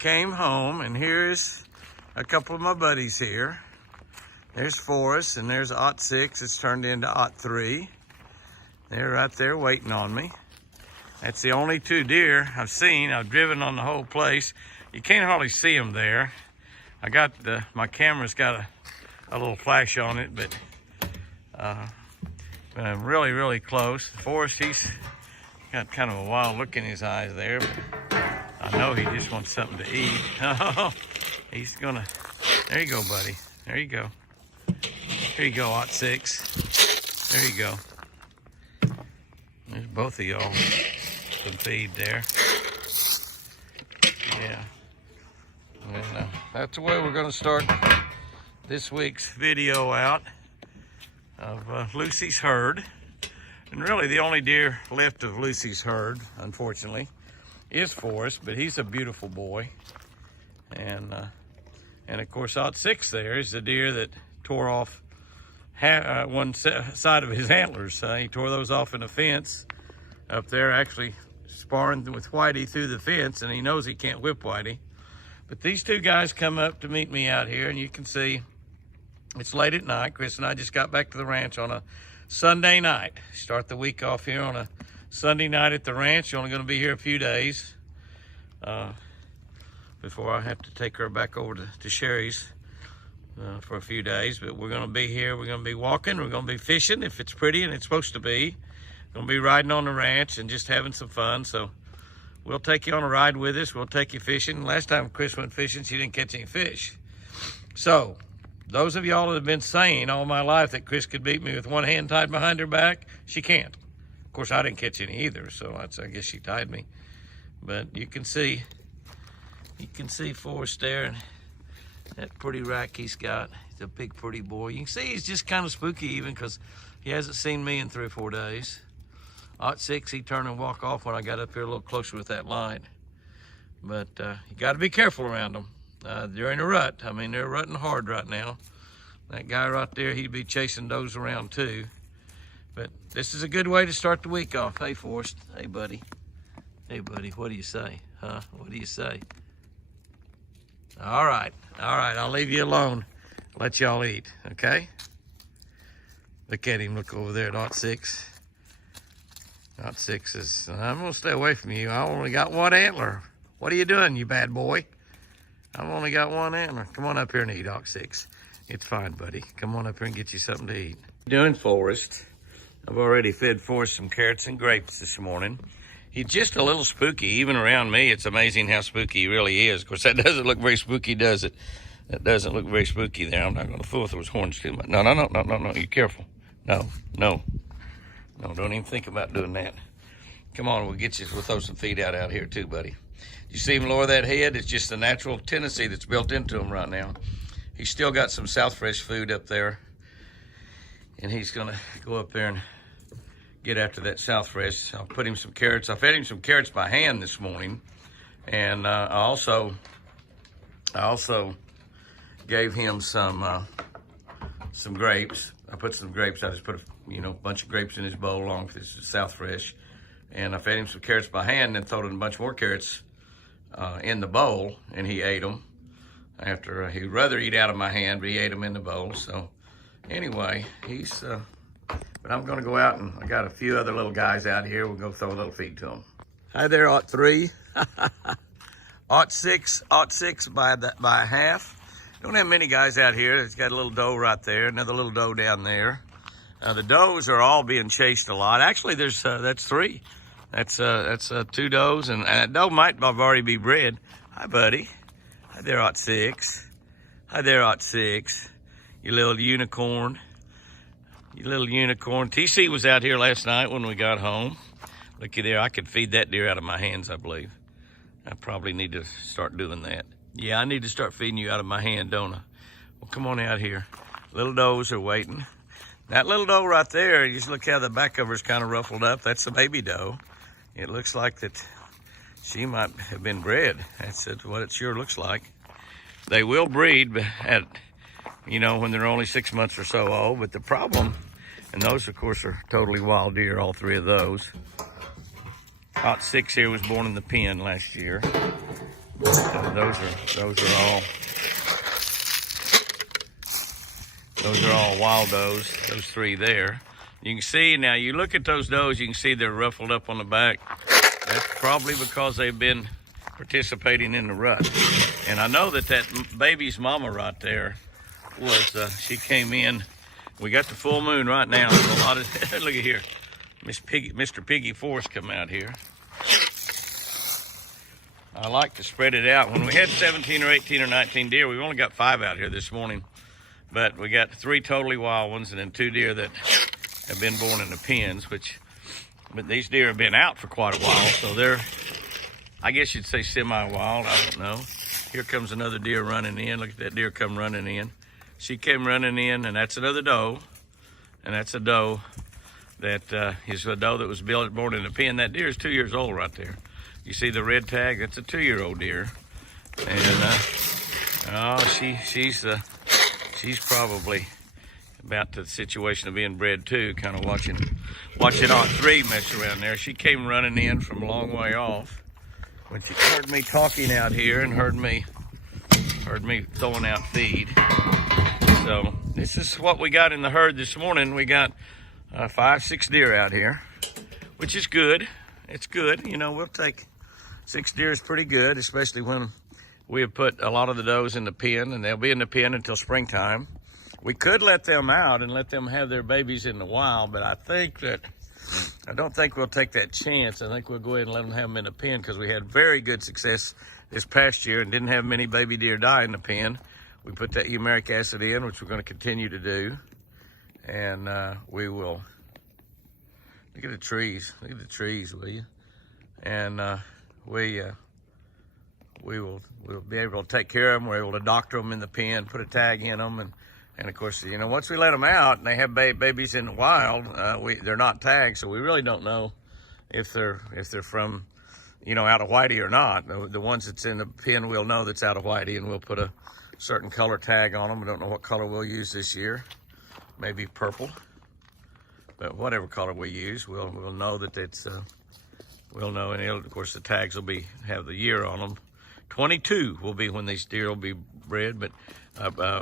came home. And here's a couple of my buddies here. There's Forrest, and there's Ot 6. It's turned into Ot 3. They're right there waiting on me. That's the only two deer I've seen. I've driven on the whole place. You can't hardly see them there. I got my camera's got a little flash on it, but I'm really, really close. Forrest, he's got kind of a wild look in his eyes there, but I know he just wants something to eat. Oh, he's gonna, there you go, buddy. There you go. Here you go, Ot 6. There you go. There's both of y'all. Some feed there. Yeah. And that's the way we're gonna start this week's video out of Lucy's herd. And really the only deer left of Lucy's herd, unfortunately, is Forrest, but he's a beautiful boy. And of course, Ot 6 there is the deer that tore off one side of his antlers. He tore those off in a fence up there, actually sparring with Whitey through the fence, and he knows he can't whip Whitey. But these two guys come up to meet me out here, and you can see it's late at night. Chris and I just got back to the ranch on a Sunday night. Start the week off here on a Sunday night at the ranch. You're only going to be here a few days before I have to take her back over to Sherry's for a few days. But we're going to be here. We're going to be walking. We're going to be fishing if it's pretty and it's supposed to be. We're going to be riding on the ranch and just having some fun. So we'll take you on a ride with us. We'll take you fishing. Last time Chris went fishing, she didn't catch any fish. So those of y'all that have been saying all my life that Chris could beat me with one hand tied behind her back, she can't. Of course, I didn't catch any either, so I guess she tied me. But you can see Forrest there, and that pretty rack he's got. He's a big, pretty boy. You can see he's just kind of spooky even because he hasn't seen me in 3 or 4 days. Ot 6, he turned and walked off when I got up here a little closer with that line. But you got to be careful around them. They're in a rut. I mean, they're rutting hard right now. That guy right there, he'd be chasing those around too. But this is a good way to start the week off. Hey, Forrest. Hey, buddy. Hey, buddy. What do you say? Huh? What do you say? All right. All right. I'll leave you alone. Let y'all eat. Okay? Look at him. Look over there at Ot 6. Ot 6 is, I'm going to stay away from you. I only got one antler. What are you doing, you bad boy? I've only got one antler. Come on up here and eat, Ot 6. It's fine, buddy. Come on up here and get you something to eat. What are you doing, Forrest? I've already fed Forrest some carrots and grapes this morning. He's just a little spooky. Even around me, it's amazing how spooky he really is. Of course, that doesn't look very spooky, does it? That doesn't look very spooky there. I'm not going to fool with those horns too much. No. You're careful. No. Don't even think about doing that. Come on, we'll get you. We'll throw some feed out here too, buddy. You see him lower that head? It's just the natural tendency that's built into him right now. He's still got some South Fresh food up there, and he's gonna go up there and get after that South Fresh. I'll put him some carrots. I fed him some carrots by hand this morning, and I also gave him some grapes. I put some grapes. I just put a bunch of grapes in his bowl along with his South Fresh, and I fed him some carrots by hand, and thrown in a bunch more carrots in the bowl, and he ate them. After he'd rather eat out of my hand, but he ate them in the bowl. So anyway, he's but I'm gonna go out, and I got a few other little guys out here. We'll go throw a little feed to them. Hi there, Ot 3. Ot 6 by a half. Don't have many guys out here. It's got a little doe right there, another little doe down there. The does are all being chased a lot. Actually, that's 3. That's 2 does, and that doe might already be bred. Hi, buddy. Hi there, Ot 6. Hi there, Ot 6. You little unicorn. You little unicorn. TC was out here last night when we got home. Looky there. I could feed that deer out of my hands, I believe. I probably need to start doing that. Yeah, I need to start feeding you out of my hand, don't I? Well, come on out here. Little does are waiting. That little doe right there, you just look how the back of her is kind of ruffled up. That's the baby doe. It looks like that she might have been bred. That's what it sure looks like. They will breed at, when they're only 6 months or so old. But the problem, and those, of course, are totally wild deer, all 3 of those. Hot 6 here was born in the pen last year. Those are all wild does, those 3 there. You can see now, you look at those does, you can see they're ruffled up on the back. That's probably because they've been participating in the rut. And I know that baby's mama right there was, she came in. We got the full moon right now. There's a lot of, look at here. Mr. Piggy Forrest come out here. I like to spread it out. When we had 17 or 18 or 19 deer, we've only got 5 out here this morning. But we got 3 totally wild ones and then 2 deer that have been born in the pens, but these deer have been out for quite a while, so they're, I guess you'd say semi-wild, I don't know. Here comes another deer running in. Look at that deer come running in. She came running in, and that's another doe. And that's a doe that is a doe that was born in a pen. That deer is 2 years old right there. You see the red tag? That's a 2-year-old deer. And she's probably about to the situation of being bred too, kind of watching Aunt 3 mess around there. She came running in from a long way off when she heard me talking out here and heard me throwing out feed. So this is what we got in the herd this morning. We got 5, 6 deer out here, which is good. It's good. You know, we'll take 6 deer is pretty good, especially when we have put a lot of the does in the pen, and they'll be in the pen until springtime. We could let them out and let them have their babies in the wild, but I don't think we'll take that chance. I think we'll go ahead and let them have them in the pen because we had very good success this past year and didn't have many baby deer die in the pen. We put that humeric acid in, which we're going to continue to do. And we will, look at the trees. Look at the trees, will you? And we'll be able to take care of them. We're able to doctor them in the pen, put a tag in them, and of course, you know, once we let them out and they have babies in the wild, they're not tagged, so we really don't know if they're from, you know, out of whitey or not. The ones that's in the pen, we'll know that's out of whitey, and we'll put a certain color tag on them. I don't know what color we'll use this year. Maybe purple, but whatever color we use, we'll know that it's we'll know, and of course the tags will have the year on them. 22 will be when these deer will be bred, but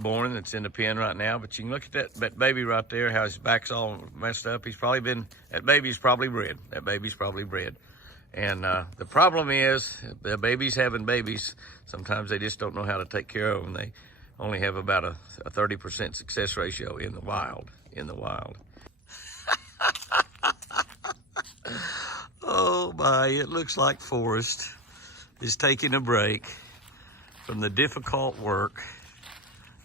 born. That's in the pen right now. But you can look at that baby right there, how his back's all messed up. That baby's probably bred. That baby's probably bred. And the problem is, the babies having babies, sometimes they just don't know how to take care of them. They only have about a 30% success ratio in the wild. Oh my, it looks like Forrest is taking a break from the difficult work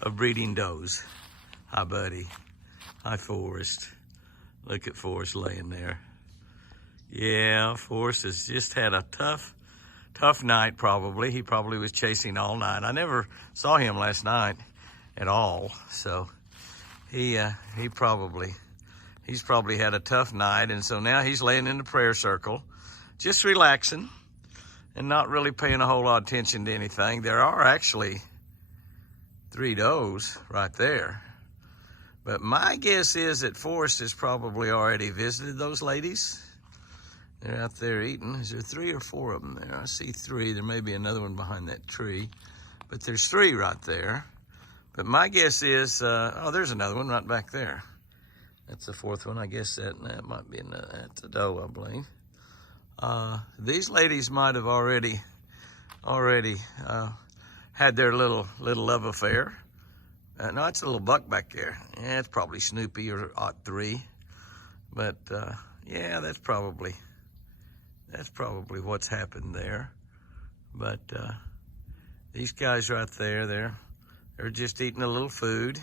of breeding does. Hi, buddy. Hi, Forrest. Look at Forrest laying there. Yeah, Forrest has just had a tough night probably. He probably was chasing all night. I never saw him last night at all, so he's probably had a tough night, and so now he's laying in the prayer circle, just relaxing and not really paying a whole lot of attention to anything. There are actually 3 does right there. But my guess is that Forrest has probably already visited those ladies. They're out there eating. Is there 3 or 4 of them there? I see 3. There may be another one behind that tree, but there's 3 right there. But my guess is, oh, there's another one right back there. That's the 4th one. I guess that might be that's a doe, I believe. These ladies might have already had their little love affair. No, it's a little buck back there. Yeah, it's probably Snoopy or Aunt 3. But yeah, that's probably what's happened there. But these guys right there, they're just eating a little food.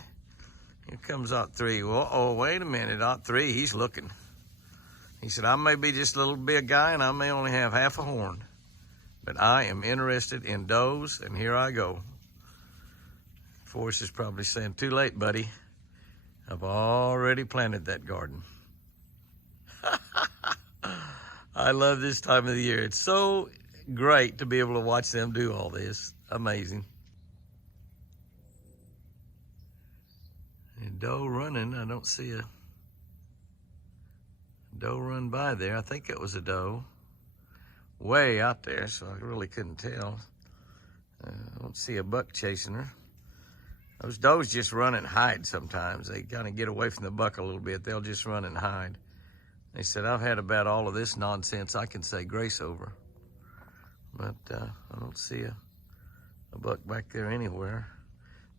Here comes Aunt 3. Well, oh, wait a minute, Aunt 3, he's looking. He said, I may be just a little big guy and I may only have half a horn, but I am interested in does, and here I go. Forrest is probably saying, too late, buddy. I've already planted that garden. I love this time of the year. It's so great to be able to watch them do all this. Amazing. And doe running, I don't see a doe run by there. I think it was a doe. way out there, so I really couldn't tell. I don't see a buck chasing her. Those does just run and hide sometimes. They kind of get away from the buck a little bit. They'll just run and hide. They said, I've had about all of this nonsense I can say grace over. But I don't see a buck back there anywhere.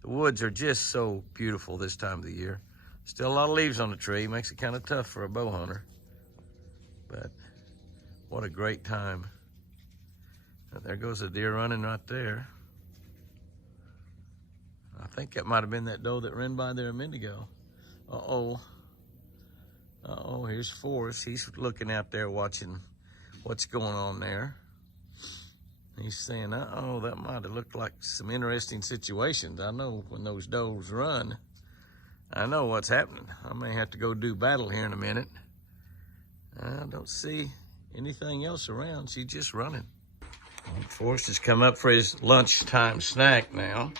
The woods are just so beautiful this time of the year. Still a lot of leaves on the tree. Makes it kind of tough for a bow hunter. But what a great time. There goes a deer running right there. I think that might have been that doe that ran by there a minute ago. Uh-oh. Uh-oh, here's Forrest. He's looking out there watching what's going on there. He's saying, uh-oh, that might have looked like some interesting situations. I know when those does run, I know what's happening. I may have to go do battle here in a minute. I don't see anything else around. She's just running. Forrest has come up for his lunchtime snack now.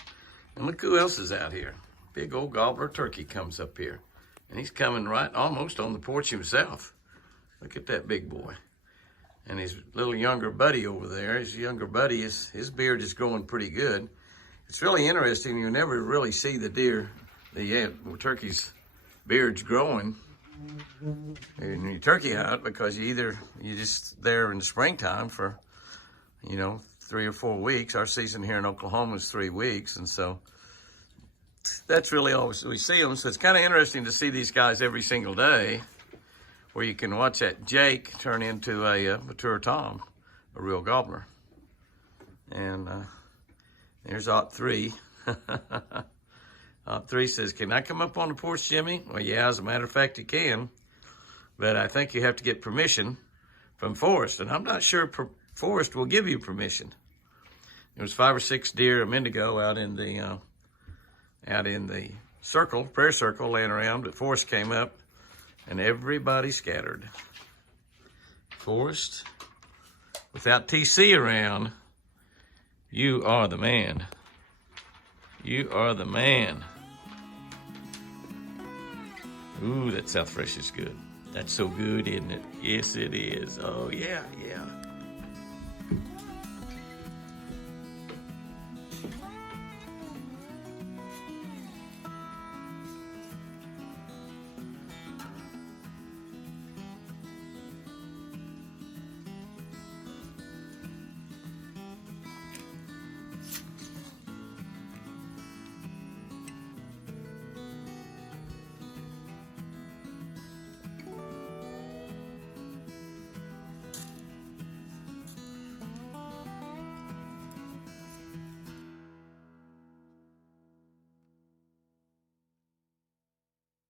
And look who else is out here. Big old gobbler turkey comes up here. And he's coming right almost on the porch himself. Look at that big boy. And his little younger buddy over there, his younger buddy, his beard is growing pretty good. It's really interesting. You never really see the deer, the turkey's beard's growing in your turkey hunt because you're just there in the springtime for, 3 or 4 weeks. Our season here in Oklahoma is 3 weeks, and so that's really all we see them. So it's kind of interesting to see these guys every single day, where you can watch that Jake turn into a mature Tom, a real gobbler. And there's Ot 3. Ot 3 says, "Can I come up on the porch, Jimmy?" Well, yeah, as a matter of fact, you can, but I think you have to get permission from Forrest, and I'm not sure Forrest will give you permission. There was 5 or 6 deer a minute ago out in the circle, prayer circle, laying around, but Forrest came up, and everybody scattered. Forrest, without TC around, you are the man. You are the man. Ooh, that South Fresh is good. That's so good, isn't it? Yes, it is. Oh, yeah, yeah.